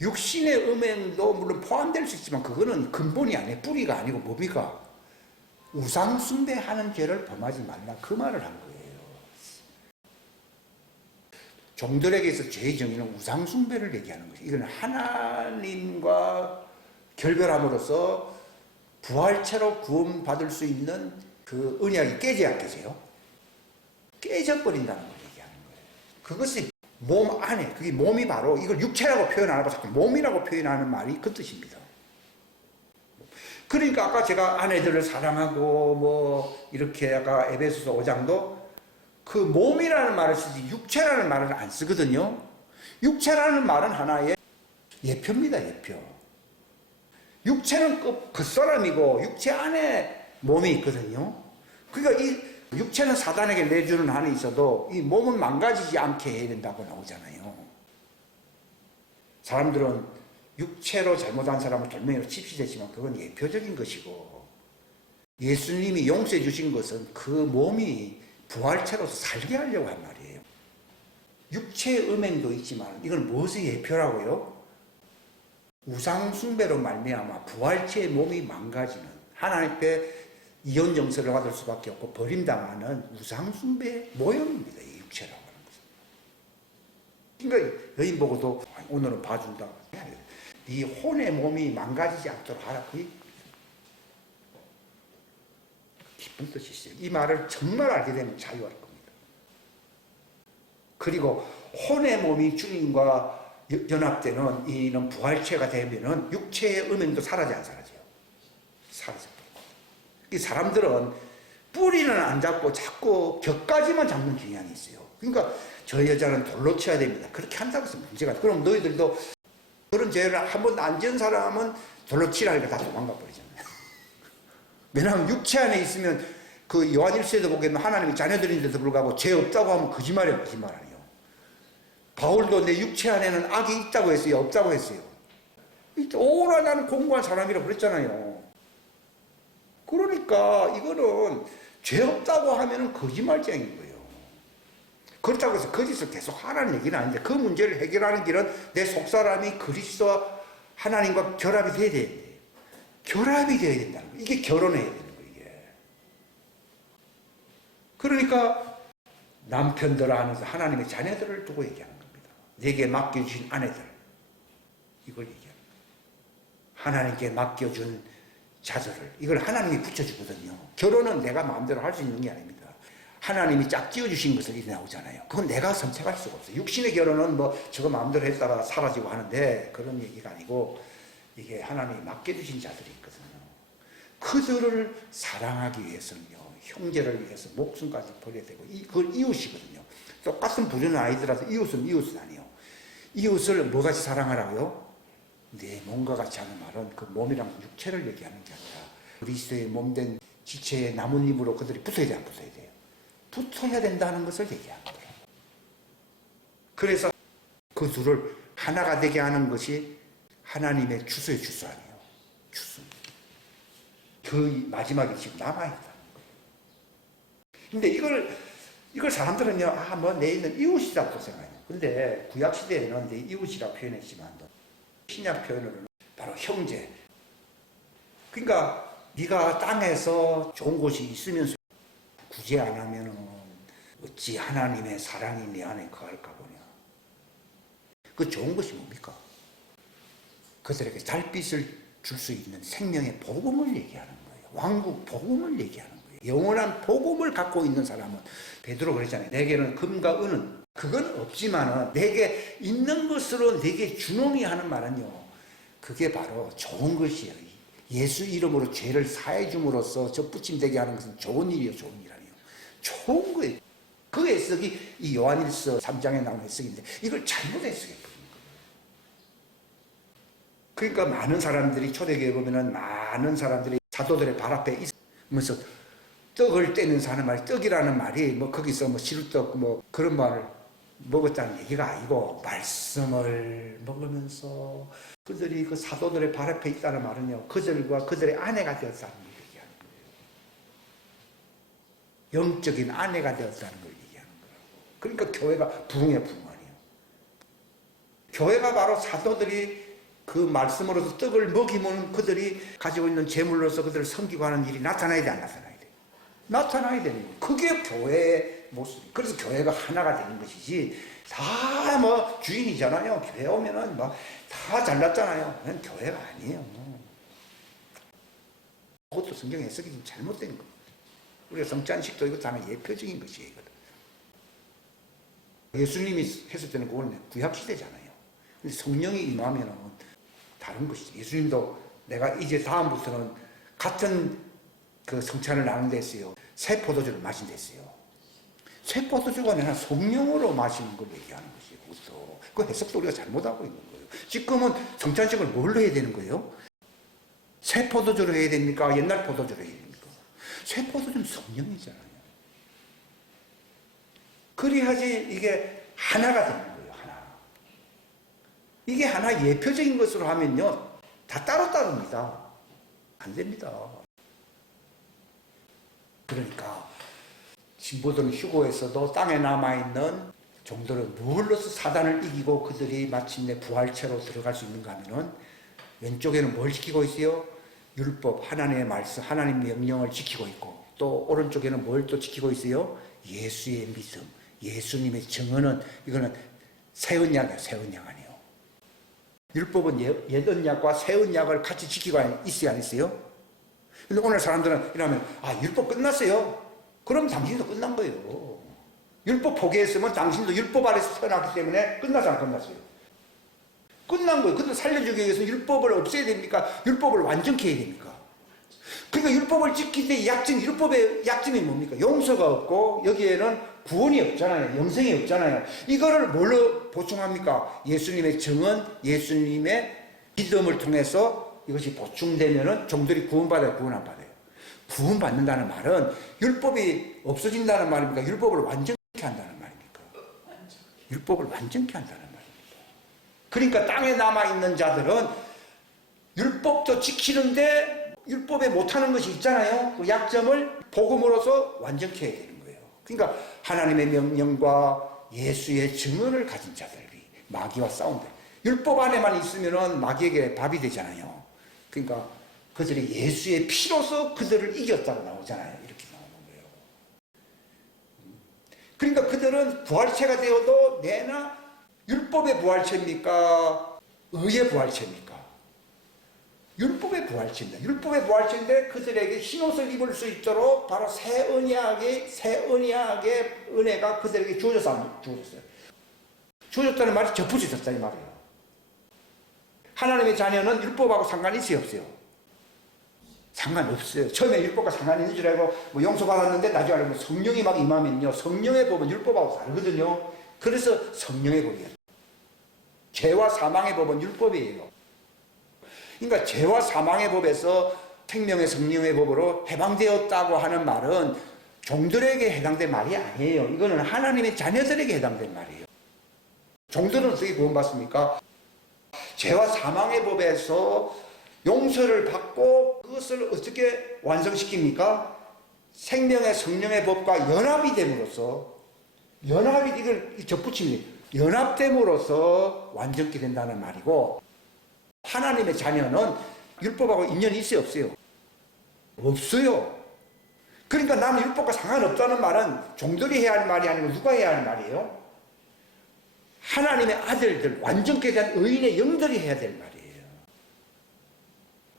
육신의 음행도 물론 포함될 수 있지만 그거는 근본이 아니에요. 뿌리가 아니고 뭡니까? 우상숭배하는 죄를 범하지 말라 그 말을 한 거예요. 종들에게서 죄의 정의는 우상숭배를 얘기하는 것이에요. 이건 하나님과 결별함으로써 부활체로 구원받을 수 있는 그 언약이 깨져야 깨져요. 깨져버린다는 걸 얘기하는 거예요. 그것이 몸 안에, 그게 몸이 바로 이걸 육체라고 표현 안 하고 자꾸 몸이라고 표현하는 말이 그 뜻입니다. 그러니까 아까 제가 아내들을 사랑하고 뭐 이렇게 아까 에베소서 5장도 그 몸이라는 말을 쓰지 육체라는 말을 안 쓰거든요. 육체라는 말은 하나의 예표입니다. 예표. 육체는 그 사람이고 육체 안에 몸이 있거든요. 그러니까 이 육체는 사단에게 내주는 한이 있어도 이 몸은 망가지지 않게 해야 된다고 나오잖아요. 사람들은 육체로 잘못한 사람을 돌멩이로 칩시되지만 그건 예표적인 것이고 예수님이 용서해 주신 것은 그 몸이 부활체로서 살게 하려고 한 말이에요. 육체의 음행도 있지만 이건 무엇의 예표라고요? 우상숭배로 말미암아 부활체의 몸이 망가지는 하나님 앞에 이혼 정서를 받을 수밖에 없고 버림당하는 우상숭배 모형입니다. 이 육체라고 하는 것은. 그러니까 여인 보고도 오늘은 봐준다. 이 혼의 몸이 망가지지 않도록 하라. 그게 깊은 뜻이 있어요. 이 말을 정말 알게 되면 자유할 겁니다. 그리고 혼의 몸이 주님과 연합되는 이는 부활체가 되면은 육체의 음행도 사라져 안 사라져요? 사라져. 이 사람들은 뿌리는 안 잡고 자꾸 격까지만 잡는 경향이 있어요. 그러니까 저 여자는 돌로 쳐야 됩니다. 그렇게 한다고 해서 문제가. 그럼 너희들도 그런 죄를 한 번도 안 지은 사람은 돌로 치라니까 다 도망가 버리잖아요. 왜냐하면 육체 안에 있으면 그 요한일서에도 보게 되면 하나님이 자녀들인데도 불구하고 죄 없다고 하면 거짓말이에요. 거짓말 아니에요. 바울도 내 육체 안에는 악이 있다고 했어요? 없다고 했어요? 오라 나는 공부한 사람이라고 그랬잖아요. 그러니까 이거는 죄 없다고 하면 거짓말쟁인 거예요. 그렇다고 해서 거짓을 계속 하라는 얘기는 아닌데 그 문제를 해결하는 길은 내 속사람이 그리스도와 하나님과 결합이 돼야 돼요. 결합이 돼야 된다는 거예요. 이게 결혼해야 되는 거예요. 이게. 그러니까 남편들 안에서 하나님의 자녀들을 두고 얘기하는 겁니다. 내게 맡겨주신 아내들 이걸 얘기하는 거예요. 하나님께 맡겨준 자들을 이걸 하나님이 붙여주거든요. 결혼은 내가 마음대로 할 수 있는 게 아닙니다. 하나님이 짝지어 주신 것을 이제 나오잖아요. 그건 내가 선택할 수가 없어요. 육신의 결혼은 뭐 저거 마음대로 했다가 사라지고 하는데 그런 얘기가 아니고 이게 하나님이 맡겨주신 자들이 있거든요. 그들을 사랑하기 위해서는요. 형제를 위해서 목숨까지 버려야 되고 그걸 이웃이거든요. 똑같은 부르는 아이들라서 이웃은 아니에요. 이웃을 뭐같이 사랑하라고요? 내 몸과 같이 하는 말은 그 몸이랑 육체를 얘기하는 게 아니라 그리스도의 몸된 지체의 나뭇잎으로 그들이 붙어야 돼, 안 붙어야 돼요? 붙어야 된다는 것을 얘기하는 거예요. 그래서 그 둘을 하나가 되게 하는 것이 하나님의 주소의 주소 아니에요. 주소. 그 마지막에 지금 남아있다는 거예요. 근데 이걸 사람들은요, 뭐 내 있는 이웃이라고 생각해요. 근데 구약시대에는 내 이웃이라고 표현했지만 신약 표현으로는 바로 형제. 그러니까 네가 땅에서 좋은 곳이 있으면서 구제 안 하면은 어찌 하나님의 사랑이 내 안에 거할까 보냐. 그 좋은 것이 뭡니까? 그들에게 달빛을 줄 수 있는 생명의 복음을 얘기하는 거예요. 왕국 복음을 얘기하는 거예요. 영원한 복음을 갖고 있는 사람은 베드로 그랬잖아요. 내게는 금과 은은 그건 없지만은 내게 있는 것으로 내게 주노니 하는 말은요. 그게 바로 좋은 것이에요. 예수 이름으로 죄를 사해 줌으로써 접붙임되게 하는 것은 좋은 일이에요. 좋은 일 아니에요. 좋은 거예요. 그 해석이 이 요한일서 3장에 나오는 해석인데 이걸 잘못 해석해 버린 거예요. 그러니까 많은 사람들이 초대교회 보면은 많은 사람들이 사도들의 발 앞에 있으면서 떡을 떼는 사는 말, 떡이라는 말이 뭐 거기서 뭐 시루떡 뭐 그런 말을 먹었다는 얘기가 아니고 말씀을 먹으면서 그들이 그 사도들의 발 앞에 있다는 말은요. 그들과 그들의 아내가 되었다는 걸 얘기하는 거예요. 영적인 아내가 되었다는 걸 얘기하는 거라고. 그러니까 교회가 부흥의 부흥 아니에요. 교회가 바로 사도들이 그 말씀으로서 떡을 먹이면 그들이 가지고 있는 재물로서 그들을 섬기고 하는 일이 나타나야 돼, 안 나타나야 돼? 나타나야 되는 거예요. 그게 교회의 모습. 그래서 교회가 하나가 되는 것이지, 다 뭐 주인이잖아요. 교회 오면은 뭐 다 잘났잖아요. 그건 교회가 아니에요. 그것도 성경 해석이 좀 잘못된 거예요. 우리가 성찬식도 이것도 하나 예표적인 것이에요. 예수님이 했을 때는 그건 구약시대잖아요. 근데 성령이 임하면은 다른 것이죠. 예수님도 내가 이제 다음부터는 같은 그 성찬을 나눈 데 있어요. 새 포도주를 마신 데 있어요. 새 포도주가 아니라 성령으로 마시는 걸 얘기하는 것이에요. 그것도. 그 해석도 우리가 잘못하고 있는 거예요. 지금은 성찬식을 뭘로 해야 되는 거예요? 새 포도주로 해야 됩니까? 옛날 포도주로 해야 됩니까? 새 포도주는 성령이잖아요. 그래야지 이게 하나가 되는 거예요. 하나. 이게 하나 예표적인 것으로 하면요. 다 따로따로입니다. 안 됩니다. 그러니까 신부들은 휴거에서도 땅에 남아있는 종들은 무엇으로서 사단을 이기고 그들이 마침내 부활체로 들어갈 수 있는가 하면은 왼쪽에는 뭘 지키고 있어요? 율법, 하나님의 말씀, 하나님의 명령을 지키고 있고 또 오른쪽에는 뭘 또 지키고 있어요? 예수의 믿음, 예수님의 증언은 이거는 새 언약이에요. 새 언약 아니에요. 율법은 옛 언약과 새 언약을 같이 지키고 있어야 안 있어요? 근데 오늘 사람들은 이러면 율법 끝났어요. 그럼 당신도 끝난 거예요. 율법 포기했으면 당신도 율법 아래서 태어났기 때문에 끝나잖아. 끝났어요. 끝난 거예요. 근데 살려주기 위해서 율법을 없애야 됩니까? 율법을 완전케 해야 됩니까? 그러니까 율법을 지킬 때 율법의 약점이 뭡니까? 용서가 없고 여기에는 구원이 없잖아요. 영생이 없잖아요. 이거를 뭘로 보충합니까? 예수님의 증언, 예수님의 믿음을 통해서 이것이 보충되면은 종들이 구원받아요, 구원 안 받아요? 구원받는다는 말은 율법이 없어진다는 말입니까? 율법을 완전히 한다는 말입니까? 율법을 완전히 한다는 말입니다. 그러니까 땅에 남아있는 자들은 율법도 지키는데 율법에 못하는 것이 있잖아요. 그 약점을 복음으로서 완전케 해야 되는 거예요. 그러니까 하나님의 명령과 예수의 증언을 가진 자들이 마귀와 싸운다. 율법 안에만 있으면 마귀에게 밥이 되잖아요. 그러니까 그들이 예수의 피로서 그들을 이겼다고 나오잖아요. 이렇게 나오는 거예요. 그러니까 그들은 부활체가 되어도 내나 율법의 부활체입니까? 의의 부활체입니까? 율법의 부활체입니다. 율법의 부활체인데 그들에게 흰옷을 입을 수 있도록 바로 새 언약의 은혜가 그들에게 주어졌어요. 주어졌다는 말이 접붙여졌다 이 말이에요. 하나님의 자녀는 율법하고 상관이 있어요, 없어요? 상관없어요. 처음에 율법과 상관이 있는 줄 알고 뭐 용서받았는데 나중에 알고 성령이 막 임하면요, 성령의 법은 율법하고 다르거든요. 그래서 성령의 법이에요. 죄와 사망의 법은 율법이에요. 그러니까 죄와 사망의 법에서 생명의 성령의 법으로 해방되었다고 하는 말은 종들에게 해당된 말이 아니에요. 이거는 하나님의 자녀들에게 해당된 말이에요. 종들은 어떻게 구원받습니까? 죄와 사망의 법에서 용서를 받고 그것을 어떻게 완성시킵니까? 생명의 성령의 법과 연합이 됨으로써, 이걸 접붙이니 연합됨으로써 완전케 된다는 말이고, 하나님의 자녀는 율법하고 인연이 있어요, 없어요? 없어요. 그러니까 나는 율법과 상관없다는 말은 종들이 해야 할 말이 아니고 누가 해야 할 말이에요? 하나님의 아들들, 완전케 된 의인의 영들이 해야 될 말이에요.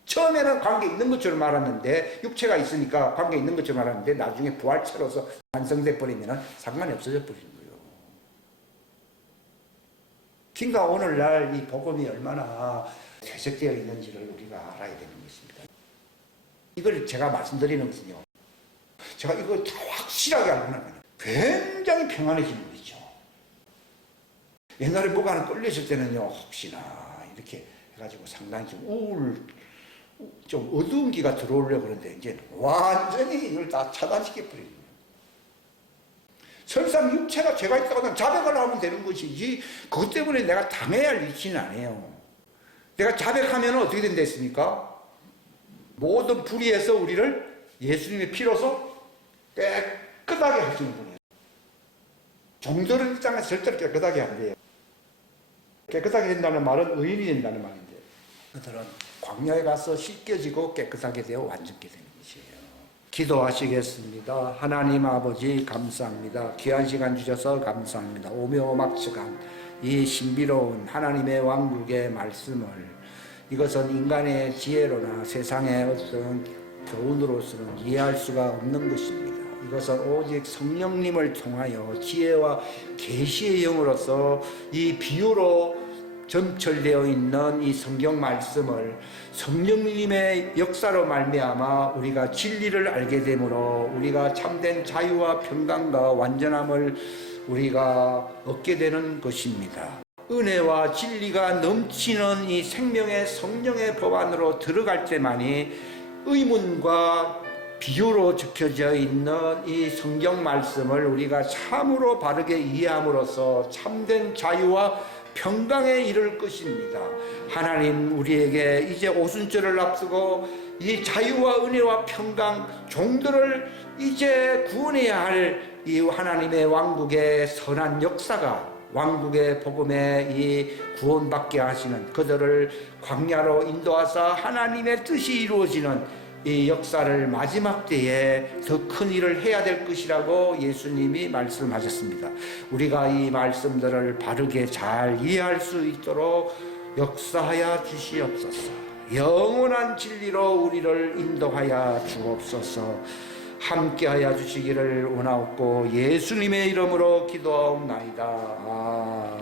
처음에는 관계 있는 것처럼 알았는데, 육체가 있으니까 관계 있는 것처럼 알았는데 나중에 부활체로서 완성돼 버리면 상관이 없어져 버리는 거예요. 그러니까 오늘날 이 복음이 얼마나 퇴색되어 있는지를 우리가 알아야 되는 것입니다. 이걸 제가 말씀드리는 것은요, 제가 이걸 다 확실하게 알고 나면 굉장히 평안해지는 거죠. 옛날에 뭐가 하나 끌렸을 때는요, 혹시나 이렇게 해가지고 상당히 좀 어두운 기가 들어오려고 그러는데 이제 완전히 이걸 다 차단시켜버리는 거예요. 설사 육체가 죄가 있다고 하면 자백을 하면 되는 것이지 그것 때문에 내가 당해야 할 위치는 아니에요. 내가 자백하면 어떻게 된다 했습니까? 모든 불의에서 우리를 예수님의 피로서 깨끗하게 하시는 분이에요. 종들은 이 땅에서 절대로 깨끗하게 안 돼요. 깨끗하게 된다는 말은 의인이 된다는 말인데, 그들은 광야에 가서 씻겨지고 깨끗하게 되어 완전케 되는 것이에요. 기도하시겠습니다. 하나님 아버지 감사합니다. 귀한 시간 주셔서 감사합니다. 오묘막측한 이 신비로운 하나님의 왕국의 말씀을, 이것은 인간의 지혜로나 세상의 어떤 교훈으로서는 이해할 수가 없는 것입니다. 이것은 오직 성령님을 통하여 지혜와 계시의 영으로서 이 비유로 점철되어 있는 이 성경 말씀을 성령님의 역사로 말미암아 우리가 진리를 알게 되므로 우리가 참된 자유와 평강과 완전함을 우리가 얻게 되는 것입니다. 은혜와 진리가 넘치는 이 생명의 성령의 법 안으로 들어갈 때만이 의문과 비유로 적혀져 있는 이 성경 말씀을 우리가 참으로 바르게 이해함으로써 참된 자유와 평강에 이를 것입니다. 하나님, 우리에게 이제 오순절을 앞두고 이 자유와 은혜와 평강, 종들을 이제 구원해야 할 이 하나님의 왕국의 선한 역사가, 왕국의 복음에 이 구원받게 하시는 그들을 광야로 인도하사 하나님의 뜻이 이루어지는 이 역사를 마지막 때에 더 큰 일을 해야 될 것이라고 예수님이 말씀하셨습니다. 우리가 이 말씀들을 바르게 잘 이해할 수 있도록 역사하여 주시옵소서. 영원한 진리로 우리를 인도하여 주옵소서. 함께하여 주시기를 원하옵고 예수님의 이름으로 기도하옵나이다.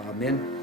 아멘.